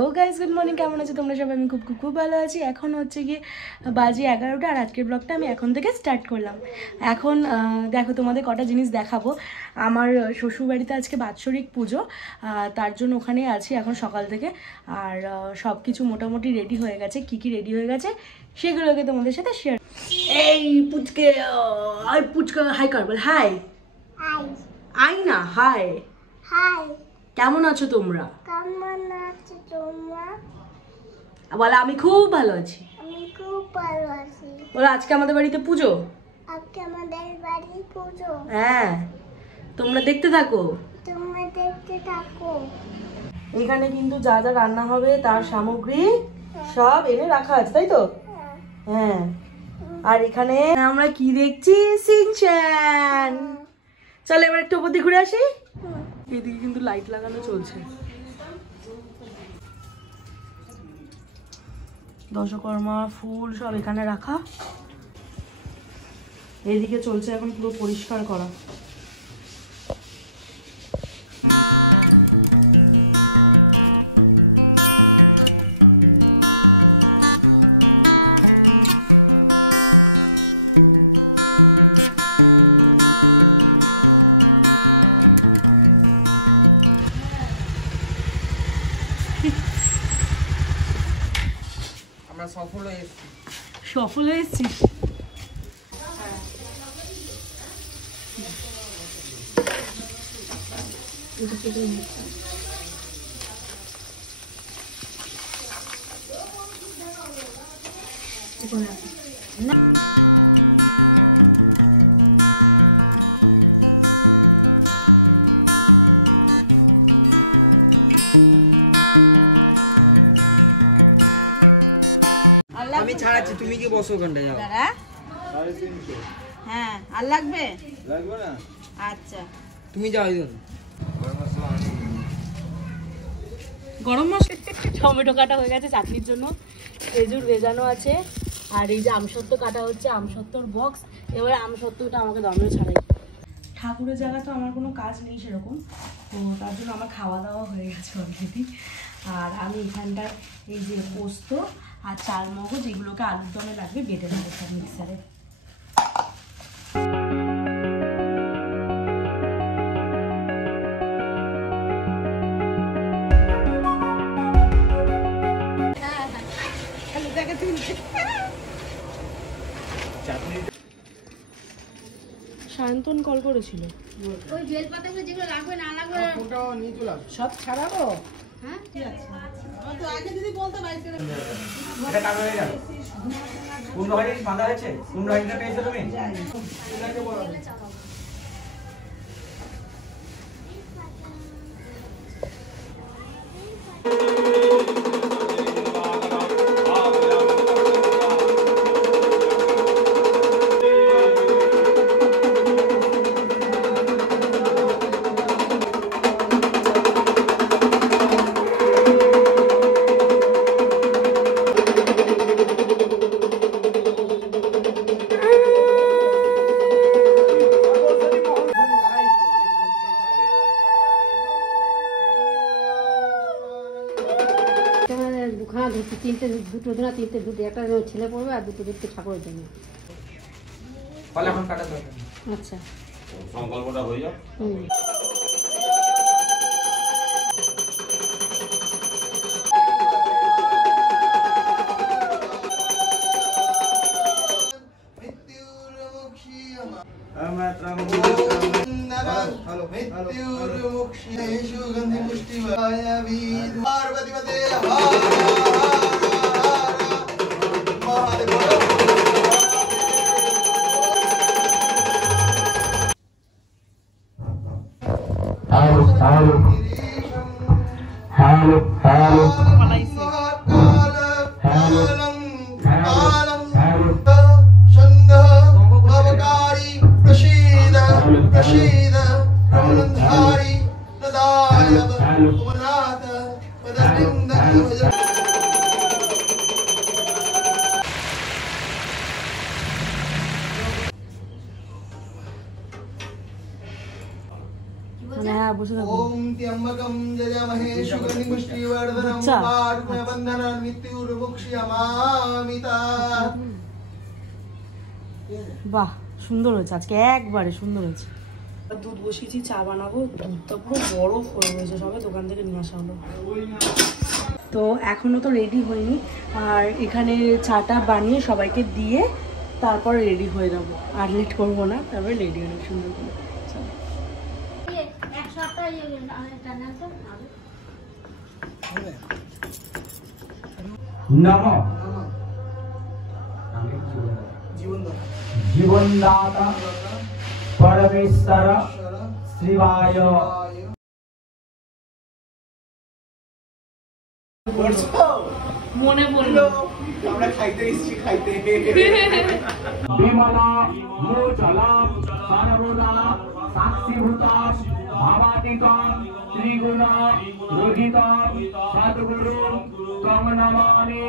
Hello guys, good morning. কেমন আছো তোমরা সবাই? আমি খুব খুব খুব ভালো আছি। এখন হচ্ছে গিয়ে বাজে 11টা, আর আজকের ব্লগটা আমি এখন থেকে স্টার্ট করলাম। এখন দেখো, তোমাদের কটা জিনিস দেখাবো। আমার শ্বশুরবাড়িতে আজকে বাৎসরিক পুজো, তার জন্য ওখানেই আছি এখন সকাল থেকে। আর সব কিছু মোটামুটি রেডি হয়ে গেছে। কি কি রেডি হয়ে গেছে সেগুলোকে তোমাদের সাথে শেয়ার। এই পুচকে, আই পুচকা হাই কর, বল হাই। আই না, হাই। হাই, কেমন আছো তোমরা? কেমন আছো তোমরা? বলো আমি খুব ভালো আছি। আমি খুব ভালো আছি। বলো আজকে আমাদের বাড়িতে পুজো। আজকে আমাদের বাড়ি পুজো। হ্যাঁ, তোমরা দেখতে থাকো। তোমরা দেখতে থাকো। এখানে কিন্তু যা যা রান্না হবে তার সামগ্রী সব এনে রাখা আছে, তাই তো? হ্যাঁ। আর এখানে আমরা কি দেখছি? সিনচ্যান। চলো এবার একটু উপর দিয়ে ঘুরে আসি। এদিকে কিন্তু লাইট লাগানো চলছে। দশকর্মা ফুল সব এখানে রাখা। এদিকে চলছে এখন পুরো পরিষ্কার করা। সফল হয়েছিস। আমি ছাড়াচ্ছি, তুমি কি বসো ওখানটা যাও। হ্যাঁ, আর লাগবে না? আচ্ছা, তুমি যাও একজন। গরম মশলা, টমেটো কাটা হয়ে গেছে চাটনির জন্য, খেজুর ভেজানো আছে, আর এই যে আমসত্ত্ব কাটা হচ্ছে, আমসত্ত্বর বক্স। এবারে আমসত্ত্বটা আমাকে দমেও ছাড়াই। ঠাকুরের জায়গা তো আমার কোনো কাজ নেই সেরকম, তো তার জন্য আমার খাওয়া দাওয়া হয়ে গেছে অলরেডি। আর আমি এখানটায় এই যে পোস্ত আর চাল মগজ এগুলোকে আলুর দমে লাগবে বেটে নেবো সব মিক্সারে। সায়ন্তন কল করেছিল। ওই বেল পাতাগুলো যেগুলো লাগবে না লাগবে ফোনটাও নিয়ে চলে আসো। সব ছাড়াবো। হ্যাঁ ঠিক আছে। তো আগে যদি বলতে বাইরে এটা কাজ হয়ে যাবে। কুমড়ো ভাজি বাঁধা হয়েছে? কুমড়ো ভাজিটা পেয়েছো তুমি? দুখানা ধরছি, দুটো ধরা তিনটে, একটা ছেলে পড়বে আর দুটো দেখতে ঠাকুরের জন্য। ফলে এখন কাটা দরকার। আচ্ছা, সংকল্পটা হয়ে যাও। হ্যাঁ বসে থাকো। ওম ত্র্যম্বকম যজামহে সুগন্ধিং পুষ্টিবর্ধনং আচ্ছা। উপার্পণবন্ধনান মৃত্যুর্মুক্ষীয়মামিতা। বাহ সুন্দর হয়েছে আজকে, একবারে সুন্দর হয়েছে। দুধ বসিয়েছি, চা বানাবো। দুধটা পুরো বরফ হয়ে গেছে, সবে দোকান থেকে নিয়ে আসা হলো। তো এখনো তো রেডি হয়নি, আর এখানে চাটা বানিয়ে সবাইকে দিয়ে তারপর রেডি হয়ে যাবো। আর লেট করবো না, তারপরে রেডি হয়ে যাবো সুন্দর করে। চলো। नमो जीवनदाता परमेश्वर शिवाय। মনে পড়লো আমরা খাইতে এসেছি, খাইতে। विमला मोचला सर्वदा साक्षीभूता भावातीत त्रिगुण रोहित सद्गुरु तम नमामि।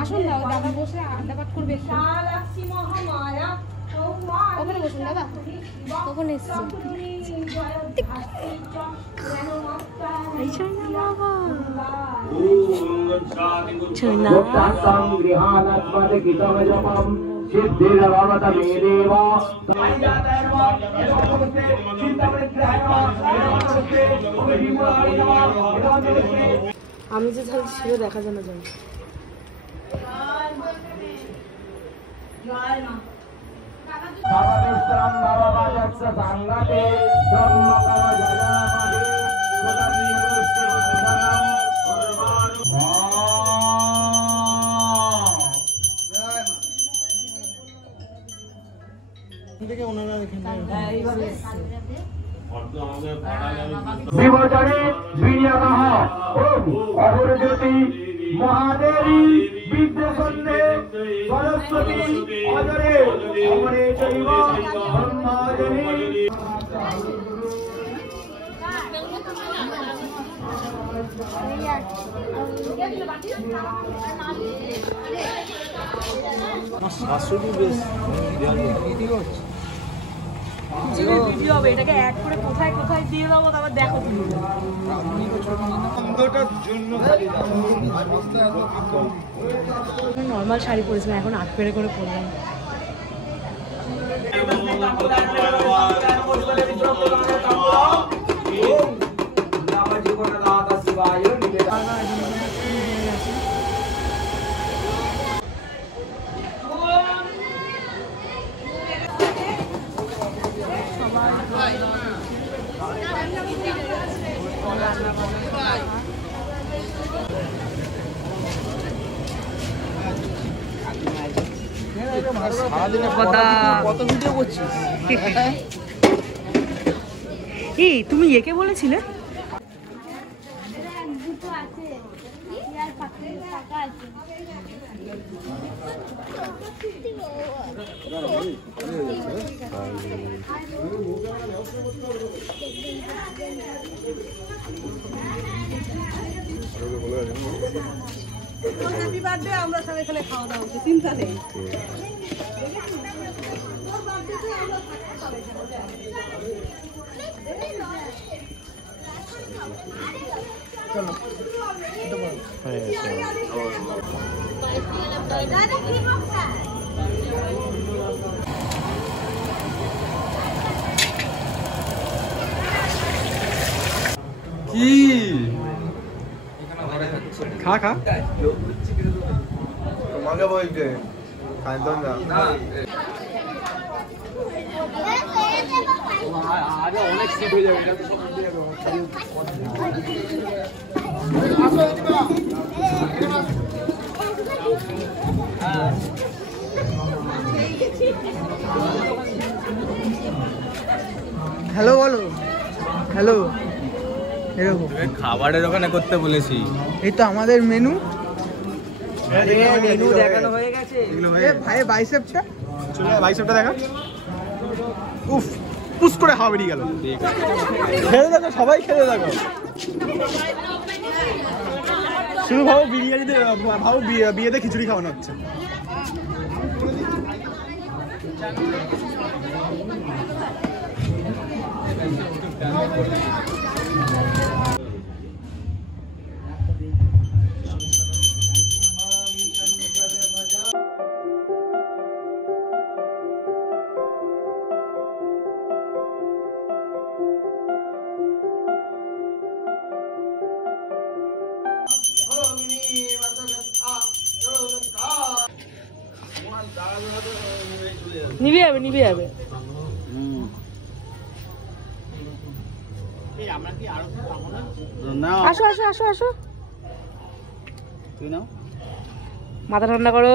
আসুন দাও, দাদা বসে আড্ডা পাঠ করবে। ওখানে বসুন দাদা, কখন এসছে? मुक्तार्थं गृहाणात्मदगितं जपं सिद्धिर्भवतमेदेव। আমি যে তাহলে ছিল দেখা যেন যাই। सर्वदुष्टं भववत्स संगते ब्रह्मकवचनामहे सुतनिरुष्टिवर्धनम् शिवचरे वीर्यगः ओम अघोरज्योति महादेवी विद्यासन्ने सरस्वती अजरे अमरे चैव ब्रह्माजने। ভিডিও হবে, এটাকে অ্যাড করে কোথায় কোথায় দিয়ে দেবো, তারপর দেখো তুমি। নর্মাল শাড়ি পরেছিলাম, এখন 8 পেরে করে পরলাম। কত ভিডিও করছিস? এই তুমি একে বলেছিলে? হ্যাপি বার্থডে, আমরা সবাই এখানে খাওয়া দাওয়া করছি, চিন্তা নেই। কি খা খা তোমাকে বলছে খাইতাম না। আরে অনেক সিট হয়ে যাবে, এটা তো সব উঠে যাবে। হ্যালো বলো, হ্যালো। এরকম খাবারের ওখানে করতে বলেছি। এই তো আমাদের মেনু। মেনু দেখানো হয়ে গেছে। ভাই বাইসেপটা চলে, বাইসেপটা দেখা। উফ, পুশ করে খাওয়া বেরিয়ে গেল। খেতে দেখো, সবাই খেতে দেখো। শুধু ভাবো বিরিয়ানিতে, ভাবো বিয়েতে খিচুড়ি খাওয়ানো হচ্ছে। নিভে যাবে নিভে যাবে। আসো আসো আসো আসো, মাথা ঠান্ডা করো।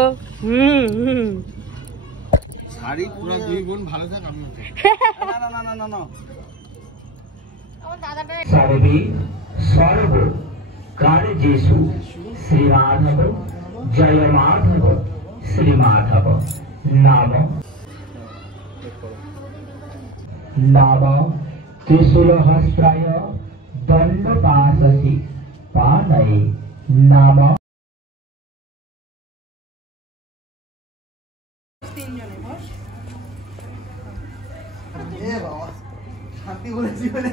শাড়ি পুরো দুই বোন ভালো থাক। আমি सर्वे सर्व कार्येषु श्रीमाधव जय माधव श्रीमाधव नाम नाम त्रिशूलहस्त्राय दण्डपाशसि पाणये नाम শান্তি বলেছি বলে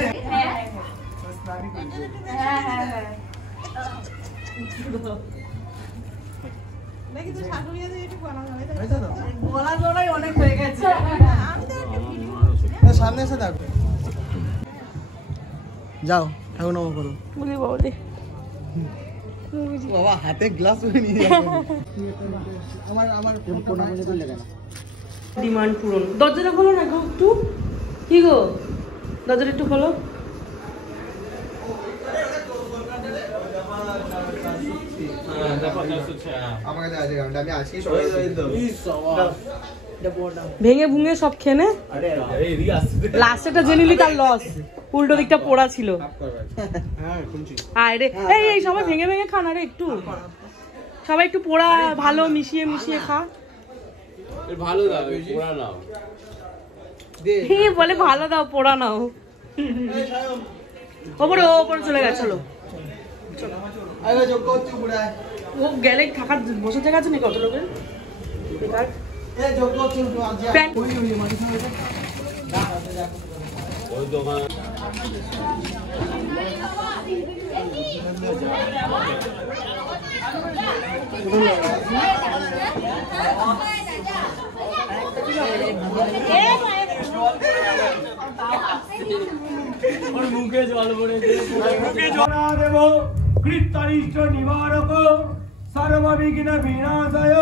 সামনে এসে থাকো। যাও ঠাকুর নম করো। বাবা হাতে গ্লাস নিয়ে আমার আমার ডিমান্ড পূরণ। দরজাটা খোলো না গো একটু, কি গো দরজাটা একটু খোলো। ভেঙে ভুঙে সব খেনে লাস্টেটা জেনে নিলি তার লস, উল্টো দিকটা পোড়া ছিল। আরে এই এই সবাই ভেঙে ভেঙে খান, আরে একটু সবাই একটু পোড়া ভালো মিশিয়ে মিশিয়ে খা। ভালো দাও পোড়া নাও, বলে ভালো দাও পোড়া নাও। ওপরে ওপরে চলে গেছে, চলো ও গেলে থাকার বসে থাকা আছে নাকি কত লোকের বেকার। মুখে জল পড়েছে। দেব কৃত্তারিষ্ট নিবারক সর্ববিঘ্ন বিনাশায়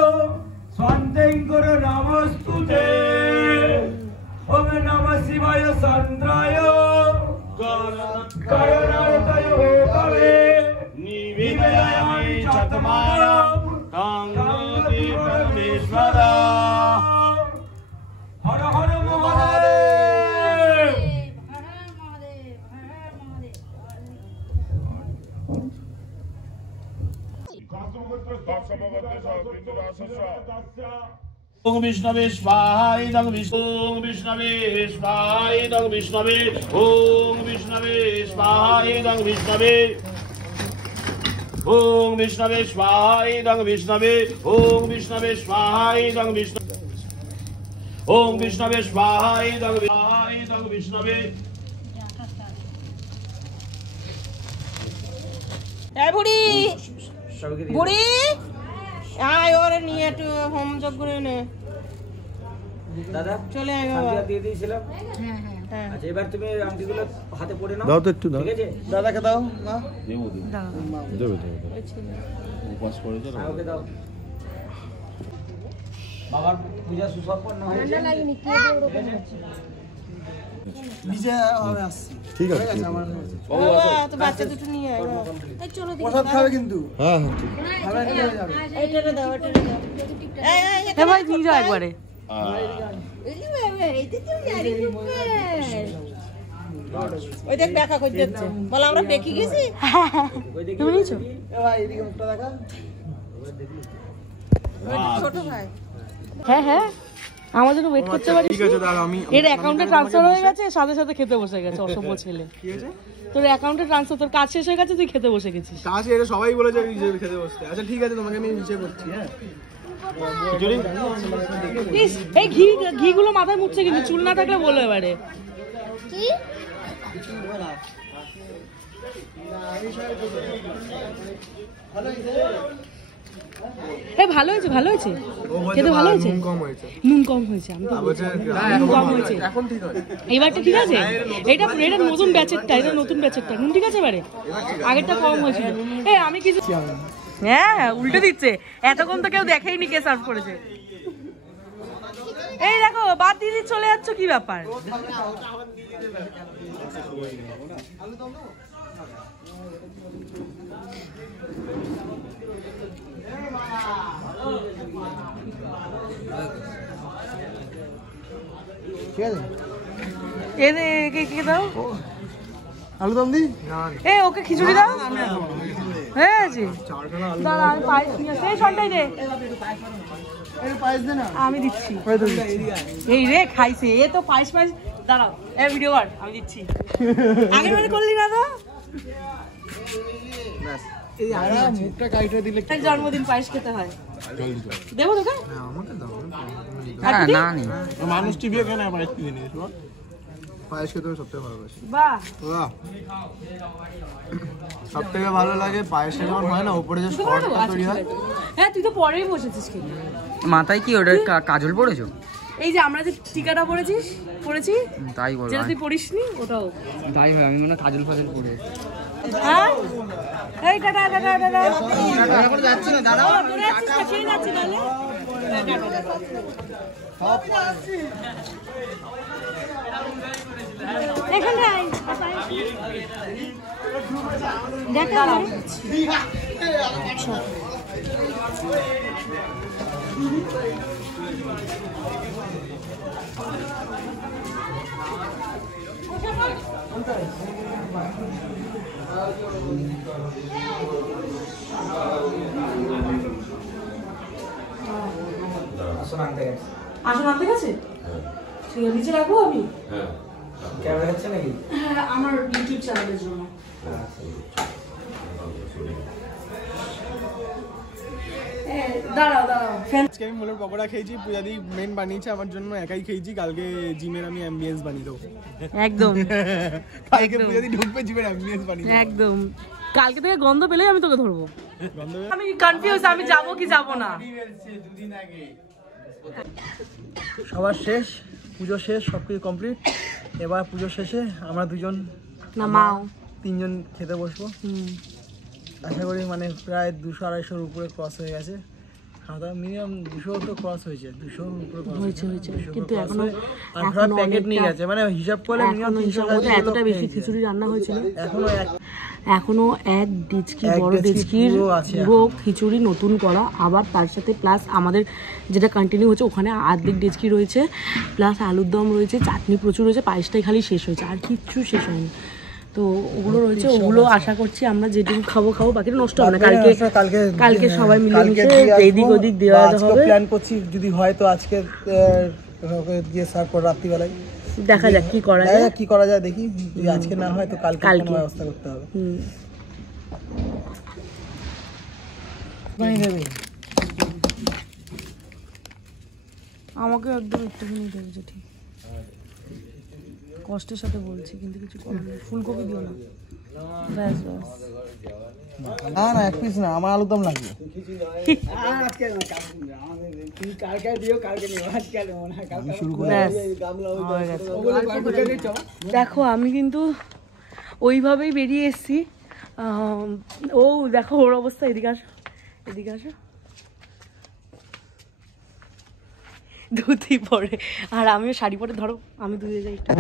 স্বন্তেঙ্কর নমস্তুতে। ওম নমঃ শিবায় চন্দ্রায় করণার্থয় কবে নিবেদয়ামি চতমারং কাঙ্গতি পরমেশ্বর। হর হর মহাদেব। ओम विष्णवे स्वाहा इदं ओम विष्णवे स्वाहा इदं विष्णवे ओम विष्णवे स्वाहा इदं विष्णवे ओम विष्णवे स्वाहा इदं विष्णवे ओम विष्णवे स्वाहा इदं विष्णवे ओम विष्णवे स्वाहा इदं विष्णवे। এই বুড়ি বুড়ি আয় ওরে নিয়ে একটু হোম যোগ করে নে দাদা। চলে আয় বাবা। দিয়ে দিয়েছিলাম। হ্যাঁ আচ্ছা এবার তুমি আংটিগুলো হাতে পড়ে নাও। দাও তো একটু দাও। ঠিক আছে দাদাকে দাও না উপাস করেছে না। ওকে দাও। বাবার পূজা সুসম্পন্ন হয়েছে। নিজে হবে আসছি। ঠিক আছে আমার বাবা তো বাচ্চা দুটো নিয়ে আয় বাবা। এই চলো প্রসাদ খাবে কিন্তু। হ্যাঁ হ্যাঁ ঠিক খাবে না নিয়ে যাবে। এইটারে দাও এইটারে দাও। এই ভাই নিয়ে যাও একবারে। ওই দেখ দেখা কই যাচ্ছে বল আমরা দেখি গেছি। তুমি নিছো এ ভাই এদিকে মুখটা দেখা। ছোট ভাই। হ্যাঁ হ্যাঁ আমার জন্য ওয়েট করতে পারিস। ঠিক আছে দাদা আমি এর অ্যাকাউন্টে ট্রান্সফার হয়ে গেছে, সাথে সাথে খেতে বসে গেছে অসভ্য ছেলে। কি আছে তোর অ্যাকাউন্টে ট্রান্সফার, তোর কাজ শেষ হয়ে গেছে তুই খেতে বসে গেছিস। কাজ এটা সবাই বলেছে যে খেতে বসতে। আচ্ছা ঠিক আছে তোমাকে আমি নিচে করছি। হ্যাঁ এই ঘিগুলো মাথায় মুছছে কিন্তু চুল না থাকলে বলো এবারে কি ভালো হয়েছে ভালো হয়েছে খেতে ভালো হয়েছে নুন কম হয়েছে আমি তো নুন কম হয়েছে এবারটা ঠিক আছে এটা নতুন ব্যাচেরটা এটা নতুন ব্যাচেরটা নুন ঠিক আছে এবারে আগেরটা কম হয়েছিল আমি কিছু হ্যাঁ উল্টে দিচ্ছে এতক্ষণ তো কেউ দেখেইনি কে সার্ভ করেছে এই দেখো বাদ দিদি চলে যাচ্ছ কি ব্যাপার দাও আলুদম দি ওকে খিচুড়ি দাও দাঁড়া আমি পায়েস নিয়ে আসি সন্টাই দে আমি দিচ্ছি এই রে খাইছে এ তো পায়েস দাঁড়াও ভিডিও কর আমি দিচ্ছি আগের বারে করলি না তো জন্মদিন পায়েস খেতে হয় দেবো তোকে মানুষ টিভি কেন পায়েস কিনে নিয়েছি পায়েস খেতে সবথেকে ভালোবাসি বাহ সব থেকে ভালো লাগে পায়েসটা যখন হয় না উপরে যে শর্টটা তৈরি হয় হ্যাঁ তুই তো পরেই বসেছিস কিন্তু মাথায় কি ওটা কাজল পড়েছো এই যে আমরা যে টিকাটা পড়েছি তাই বল যেটা তুই পড়িসনি ওটাও তাই হয় আমি মনে কাজল ফাজল পড়ে হ্যাঁ এই টাটা যাচ্ছি না দাঁড়াও যাচ্ছি তাহলে এখানে আয় দেখা আসুন আনতে গেছে ঠিক আছে নিচে রাখবো আমি ক্যামেরা হচ্ছে নাকি হ্যাঁ আমার ইউটিউব চ্যানেলের জন্য আজকে আমি মোলের পকোড়া খেয়েছি পূজাদি মেন বানিয়েছে আমার জন্য একাই খেয়েছি কালকে জিমের আমি অ্যাম্বিয়েন্স বানিয়ে দেবো একদম কালকে পূজাদি ঢুকবে জিমের অ্যাম্বিয়েন্স বানিয়ে একদম কালকে থেকে গন্ধ পেলেই আমি তোকে ধরবো আমি কনফিউজ আমি যাবো কি যাবো না সবার শেষ পুজো শেষ সবকিছু কমপ্লিট এবার পুজো শেষে আমরা দুজন না মাও তিনজন খেতে বসবো আশা করি মানে প্রায় 200-250-র উপরে ক্রস হয়ে গেছে খাওয়া দাওয়া মিনিমাম 200 তো ক্রস হয়েছে 200-র উপরে হয়েছে কিন্তু এখনো প্যাকেট নিয়ে গেছে মানে হিসাব করলে মিনিমাম 300 এতটা বেশি খিচুড়ি রান্না হয়েছিল এখনো এখনো এক ডিচকি বড় ডিচকির পুরো খিচুড়ি নতুন করা আবার তার সাথে প্লাস আমাদের যেটা কন্টিনিউ হচ্ছে ওখানে আর্ধেক ডিচকি রয়েছে প্লাস আলুর দম রয়েছে চাটনি প্রচুর রয়েছে পায়েসটাই খালি শেষ হয়েছে আর কিচ্ছু শেষ হয়নি তো ওগুলো রয়েছে ওগুলো আশা করছি আমরা যেটুকু খাবো বাকিটা নষ্ট হবে না কালকে সবাই মিলেমিশে এদিক ওদিক দেওয়া হবে প্ল্যান করছি যদি হয় তো আজকে দিয়ে সার্ভ করে রাত্রিবেলায় দেখা যাক কি করা যায় দেখি যদি আজকে না হয় তো কালকে ব্যবস্থা করতে হবে আমাকে একদম একটুখানি দেবে ঠিক কষ্টের সাথে বলছি কিন্তু কিছু করার নেই ফুলকপি দিও না ব্যাস না এক পিস না আমার আলুর দম লাগবে দেখো আমি কিন্তু ওইভাবেই বেরিয়ে এসছি দেখো ওর অবস্থা এদিকে আসো ধুতি পরে আর আমিও শাড়ি পরে ধরো আমি দূরে যাই একটু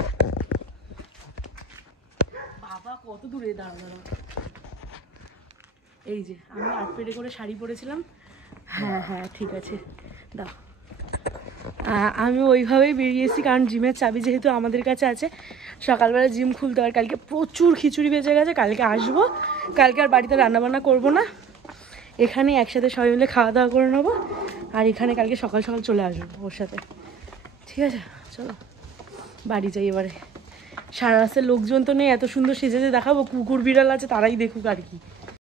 বাবা কত দূরে দাঁড়া এই যে আমি 8 পেটে করে শাড়ি পরেছিলাম হ্যাঁ ঠিক আছে দাও আমি ওইভাবেই বেরিয়ে এসেছি কারণ জিমের চাবি যেহেতু আমাদের কাছে আছে সকালবেলা জিম খুলতে হয় কালকে প্রচুর খিচুড়ি বেঁচে গেছে কালকে আসবো কালকে আর বাড়িতে রান্নাবান্না করবো না এখানে একসাথে সবাই মিলে খাওয়া দাওয়া করে নেবো আর এখানে কালকে সকাল চলে আসবো ওর সাথে ঠিক আছে চলো বাড়ি যাই এবারে সারা রাস্তার লোকজন তো নেই এত সুন্দর সেজেছে দেখাবো কুকুর বিড়াল আছে তারাই দেখুক আর কি